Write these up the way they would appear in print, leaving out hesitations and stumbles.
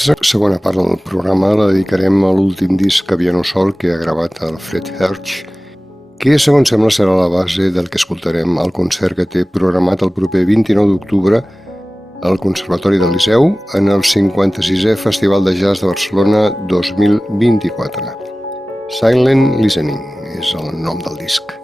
Aquesta segona part del programa la dedicarem a l'últim disc a piano sol que ha gravat el Fred Hersch, que segons sembla serà la base del que escoltarem al concert que té programat el proper 29 d'octubre al Conservatori del Liceu en el 56è Festival de Jazz de Barcelona 2024. Silent Listening és el nom del disc.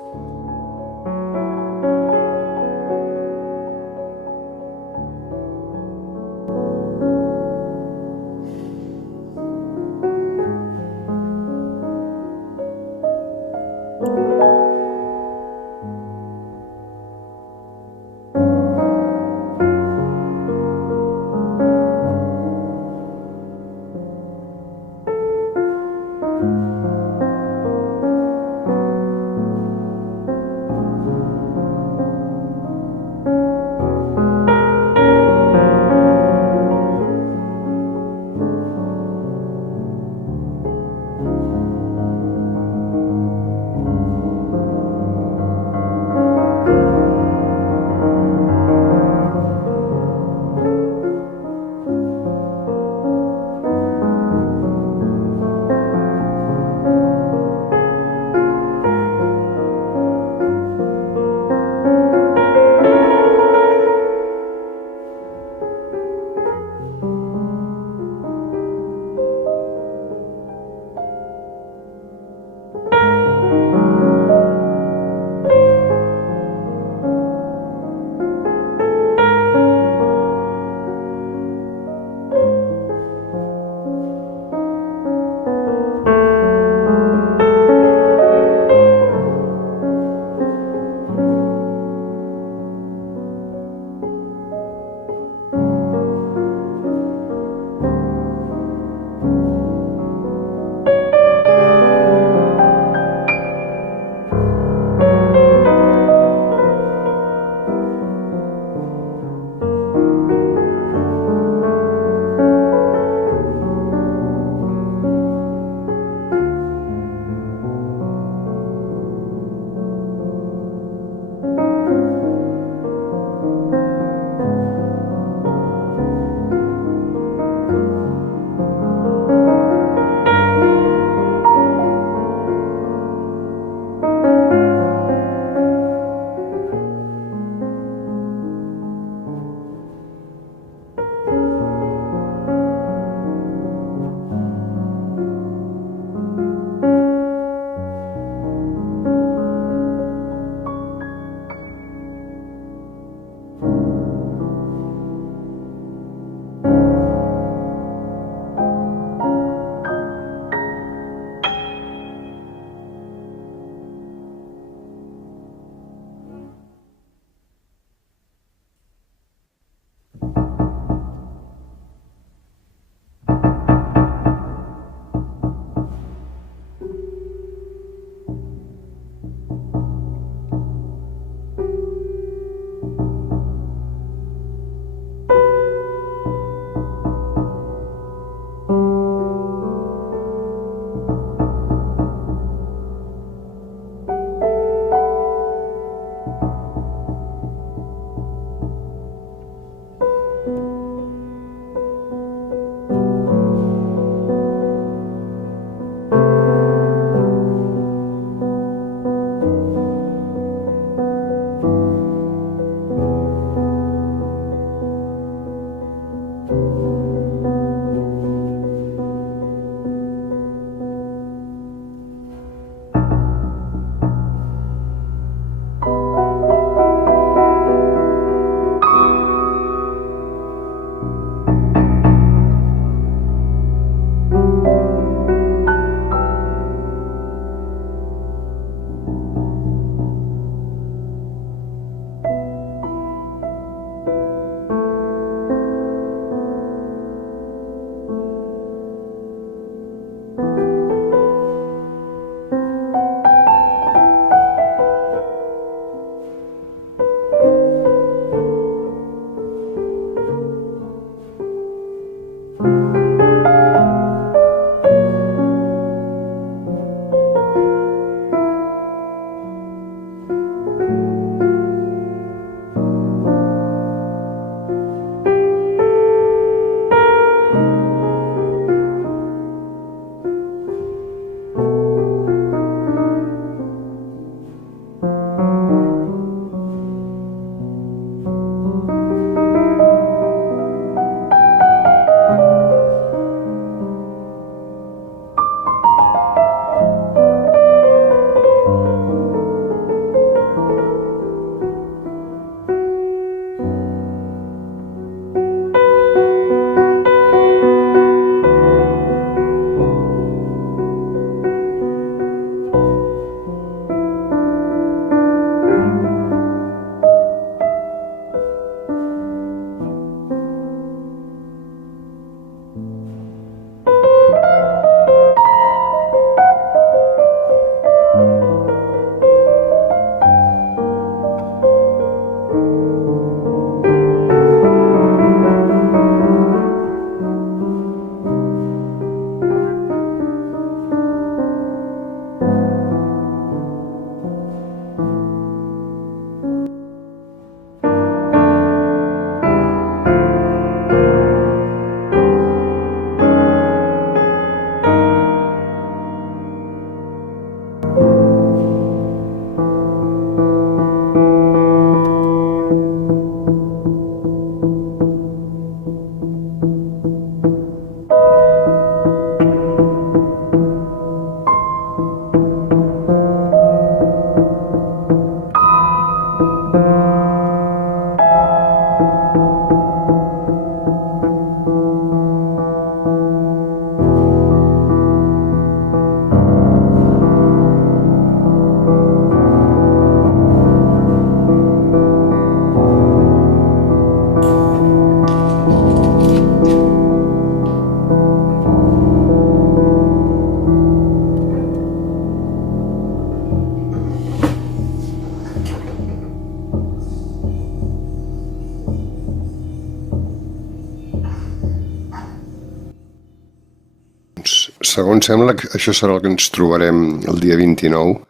segons sembla, això serà el que ens trobarem el dia 29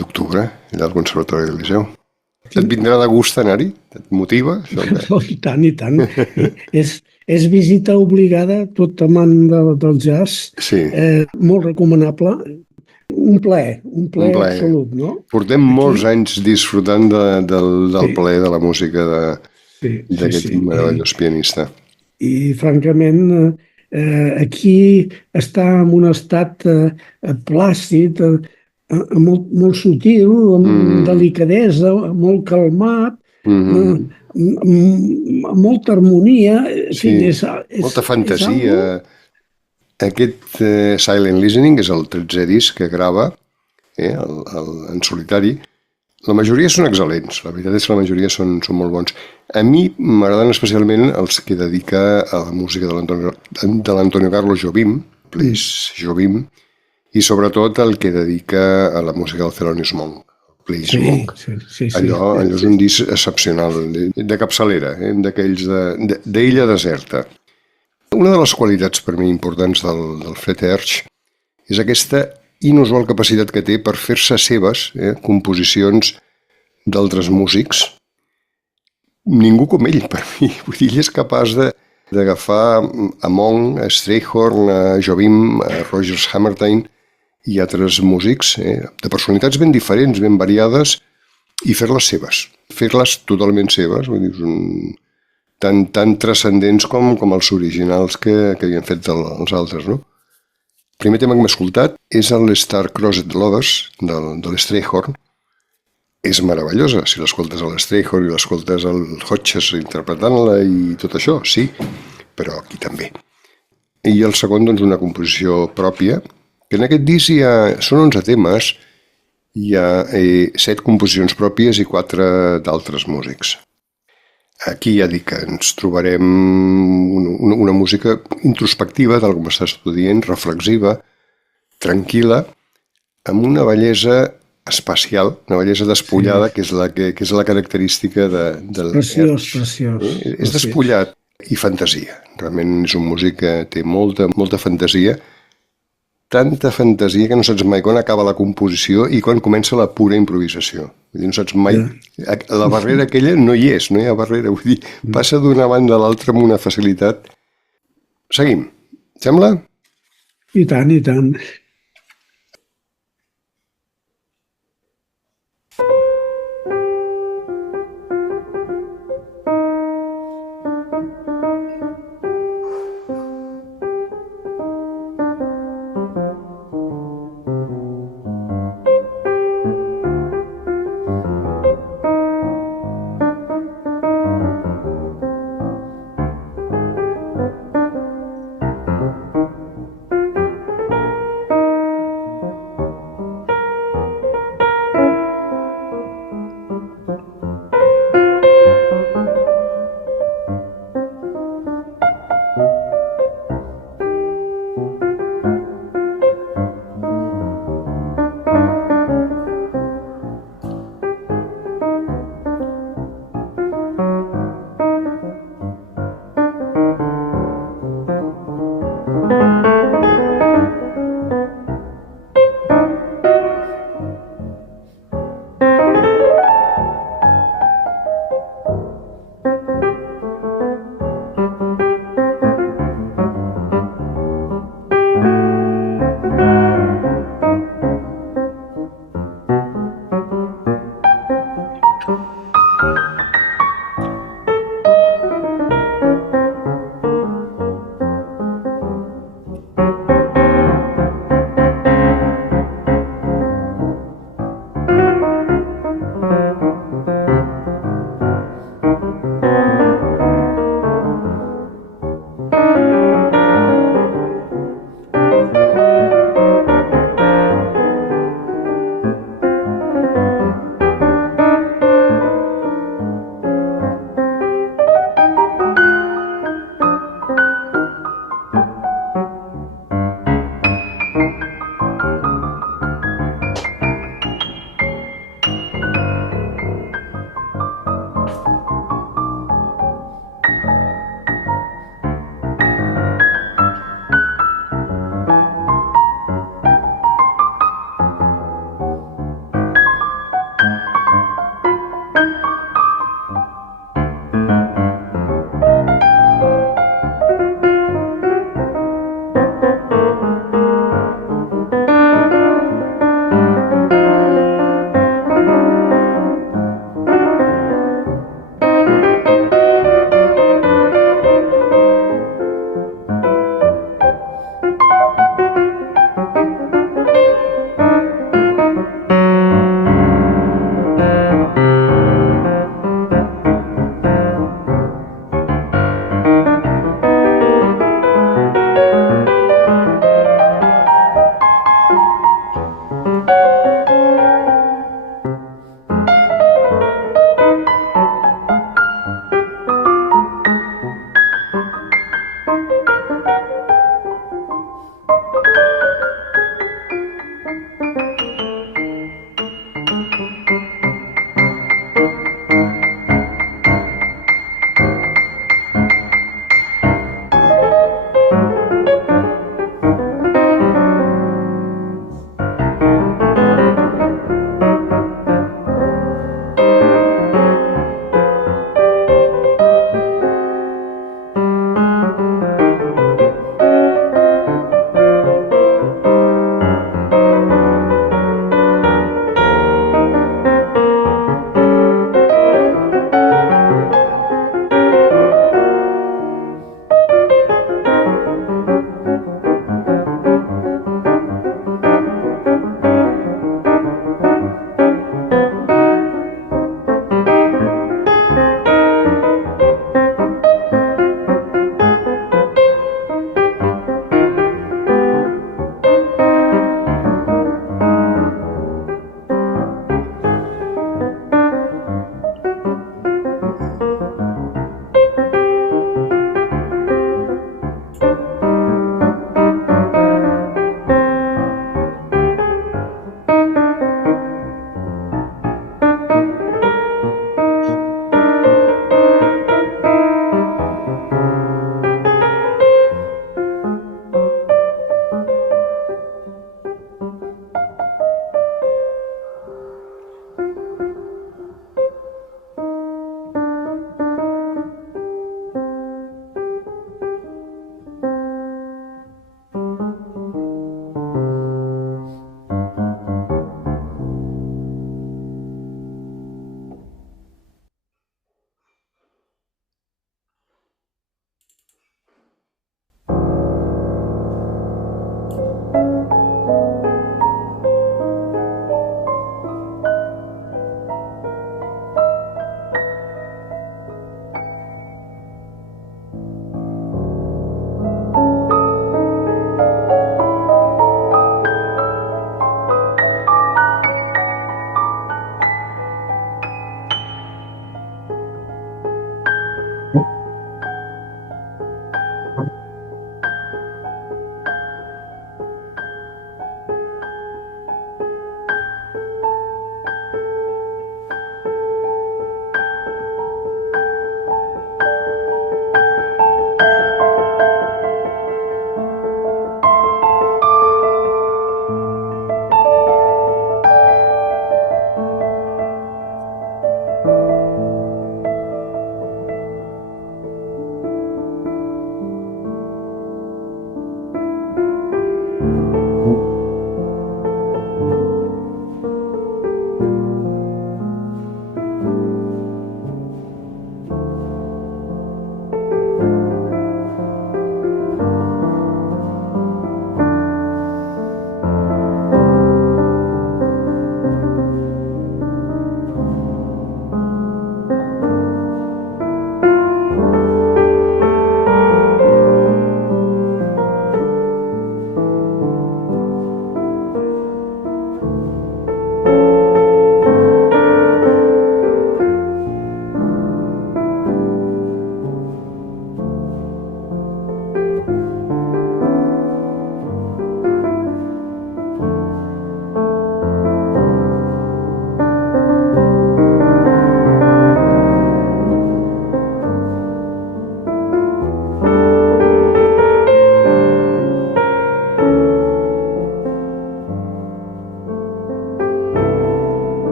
d'octubre, allà al Conservatori del Liceu. Et vindrà de gust anar-hi? Et motiva? Això? I tant, i tant. És visita obligada, tot amant del jazz, Sí. Molt recomanable. Un plaer absolut, no? Portem molts anys disfrutant del plaer de la música d'aquest meravellós pianista. I francament, aquí està en un estat plàcid, molt sutil, amb delicadesa, molt calmat, amb molta harmonia. Molta fantasia. Aquest Silent Listening és el 13è disc que grava en solitari. La majoria són excel·lents, la veritat és que la majoria són molt bons. A mi m'agraden especialment els que dedica a la música de l'Antonio Carlos Jobim, Please Jobim, i sobretot el que dedica a la música del Thelonious Monk, Please Monk. Allò és un disc excepcional, de capçalera, d'aquells d'illa deserta. Una de les qualitats per mi importants del Fred Hersch és aquesta inusual capacitat que té per fer-se seves composicions d'altres músics. Ningú com ell, per mi. Vull dir, ell és capaç d'agafar a Monk, a Strayhorn, a Jobim, a Rodgers Hammerstein i altres músics de personalitats ben diferents, ben variades, i fer-les seves. Fer-les totalment seves. Vull dir, tan transcendents com els originals que havien fet els altres, no? El primer tema que hem escoltat és el Star-Crossed Lovers de l'Strayhorn. És meravellosa, si l'escoltes a l'Strayhorn i l'escoltes al Hodges interpretant-la i tot això, sí, però aquí també. I el segon, doncs, una composició pròpia, que en aquest disc són 11 temes, hi ha 7 composicions pròpies i 4 d'altres músics. Aquí ja dic que ens trobarem una música introspectiva, tal com estàs dient, reflexiva, tranquil·la, amb una bellesa espacial, una bellesa despullada, que és la característica del Preciós. És despullat i fantasia. Realment és un músic que té molta fantasia, tanta fantasia que no saps mai quan acaba la composició i quan comença la pura improvisació. Vull dir, no saps mai... La barrera aquella no hi és, no hi ha barrera. Vull dir, passa d'una banda a l'altra amb una facilitat. Seguim. Sembla? I tant, i tant.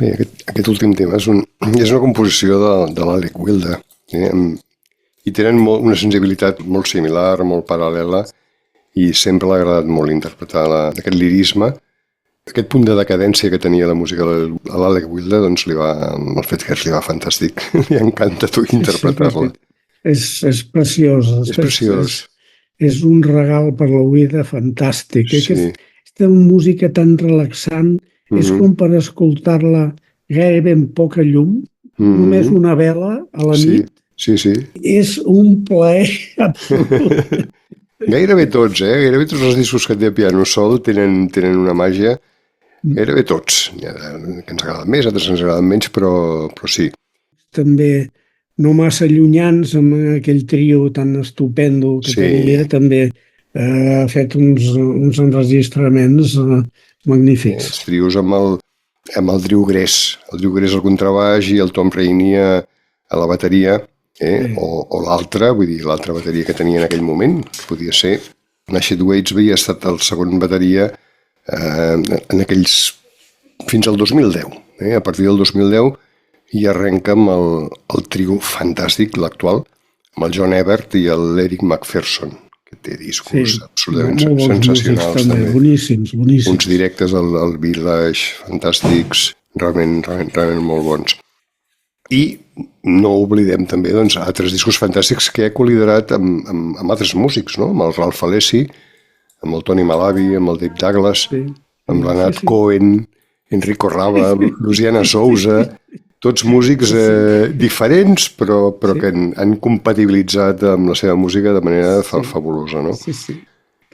Bé, aquest últim tema és una composició de l'Alec Wilde, i tenen una sensibilitat molt similar, molt paral·lela, i sempre l'ha agradat molt interpretar aquest lirisme. Aquest punt de decadència que tenia la música a l'Alec Wilde, doncs el Fred Hersch li va fantàstic. Li encanta interpretar-la. És preciós. És preciós. És un regal per l'oïda fantàstic. Sí. Aquesta música tan relaxant és com per escoltar-la gairebé amb poca llum, només una vela a la nit. Sí. És un plaer absolut. Gairebé tots, Gairebé tots els discos que té piano sol tenen una màgia. Gairebé tots. Hi ha que ens agraden més, altres ens agraden menys, però sí. També no massa llunyans amb aquell trio tan estupendo que tenia, també ha fet uns enregistraments magnífics. Els trios amb el Drew Gress. El Drew Gress al contrabaix i el Tom Rainey a la bateria, o l'altra, vull dir, l'altra bateria que tenia en aquell moment, podia ser. Nashid Waits havia estat el segon bateria en aquells fins al 2010. A partir del 2010 i arrenca amb el trio fantàstic, l'actual, amb el John Ebert i l'Eric McPherson, que té discos absolutament sensacionals. També. Boníssims. Uns directes al Village fantàstics, realment molt bons. I no oblidem també altres discos fantàstics que he col·liderat amb altres músics, no? Amb el Ralph Alessi, amb el Tony Malavi, amb el Dave Douglas, amb l'Anat Cohen, Enrico Rava, Luciana Souza, tots músics diferents però que han compatibilitzat amb la seva música de manera fabulosa, no? Sí.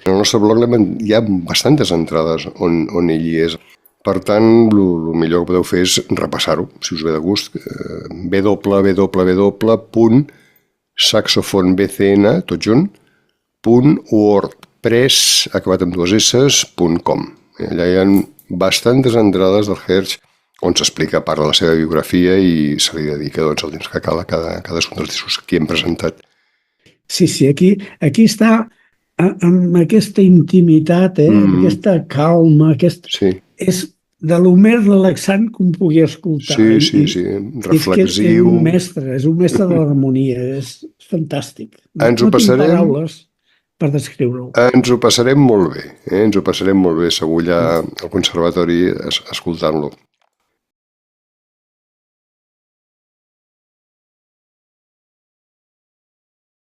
En el nostre blog hi ha bastantes entrades on ell hi és. Per tant, el millor que podeu fer és repassar-ho, si us ve de gust, www.saxofonbcn, tot junt, .wordpress, acabat amb 2 s.com. Allà hi ha bastantes entrades del Hersch on s'explica part de la seva biografia i se li dedica el temps que cal a cadascun dels discos que hem presentat. Sí, aquí està amb aquesta intimitat, amb aquesta calma, és de lo més relaxant que un pugui escoltar. Sí, reflexiu. És un mestre de l'harmonia, és fantàstic. No tinc paraules per descriure-ho. Ens ho passarem molt bé, segur allà al conservatori escoltant-lo.